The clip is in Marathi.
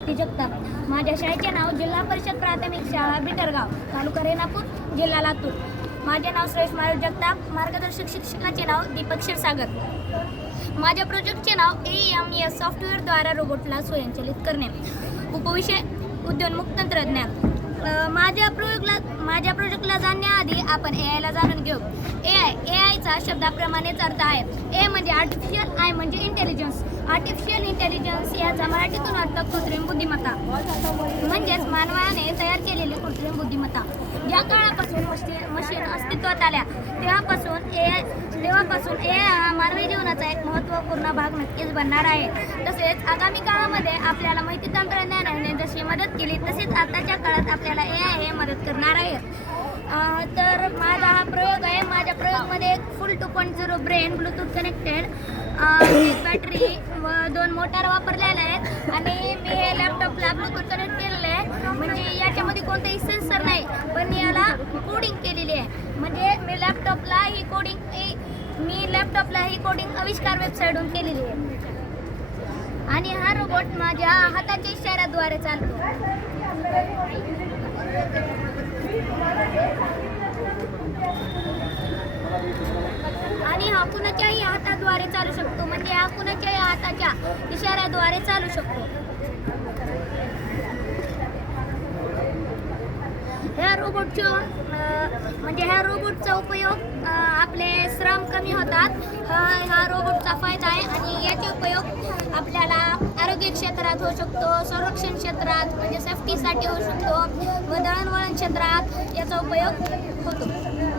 जगताप. माझ्या शाळेचे नाव जिल्हा परिषद प्राथमिक शाळा बिटरगाव, तालुका रेणापूर, जिल्हा लातूर. माझे नाव श्रेयस मारुती जगताप. मार्गदर्शक शिक्षकाचे नाव दीपक क्षीरसागर. माझ्या प्रोजेक्टचे नाव AEMS सॉफ्टवेअरद्वारे रोबोटला स्वयंचलित करणे. उपविषय उद्योन्मुख तंत्रज्ञान. माझ्या प्रोजेक्टला जाणण्याआधी आपण AI ला जाणून घेऊ. AIचा शब्दाप्रमाणेच अर्थ आहे. A म्हणजे आर्टिफिशियल, I म्हणजे इंटेलिजन्स. आर्टिफिशियल इंटेलिजन्स याचा मराठीतून अर्थ कृत्रिम बुद्धिमत्ता, म्हणजेच मानवाने तयार केलेली कृत्रिम बुद्धिमत्ता. ज्या काळापासून मशीन अस्तित्वात आल्या तेव्हापासून AI हा मानवी जीवनाचा एक महत्त्वपूर्ण भाग नक्कीच बनणार आहे. तसेच आगामी काळामध्ये आपल्याला माहिती तंत्रज्ञानाने जशी मदत केली तसेच आताच्या काळात आपल्याला AI हे मदत करणार आहे. तर माझा हा प्रयोग आहे. माझ्या प्रयोगामध्ये एक फुल 2.0 ब्रेन, ब्लूटूथ कनेक्टेड, एक बॅटरी व 2 मोटार वापरलेले आहेत आणि मी हे लॅपटॉपला ब्लूटूथ कनेक्ट केलेलं आहे. म्हणजे याच्यामध्ये कोणतेही सेन्सर नाही, पण याला कोडिंग केलेली आहे. म्हणजे मी लॅपटॉपला ही कोडिंग आविष्कार वेबसाईटवरून केलेली आहे. आणि हा रोबोट माझ्या हाताच्या इशाऱ्याद्वारे चालतो. आणि हा कुणाच्याही हाताद्वारे चालू शकतो. म्हणजे हा कुणाच्याही हाताच्या इशाऱ्याद्वारे चालू शकतो. ह्या रोबोटचा उपयोग आपले श्रम कमी होतात. हा रोबोटचा फायदा आहे आणि याचे उपयोग आपल्याला आरोग्य क्षेत्रात होऊ शकतो, संरक्षण क्षेत्रात म्हणजे सेफ्टीसाठी होऊ शकतो व दळणवळण क्षेत्रात याचा उपयोग होतो.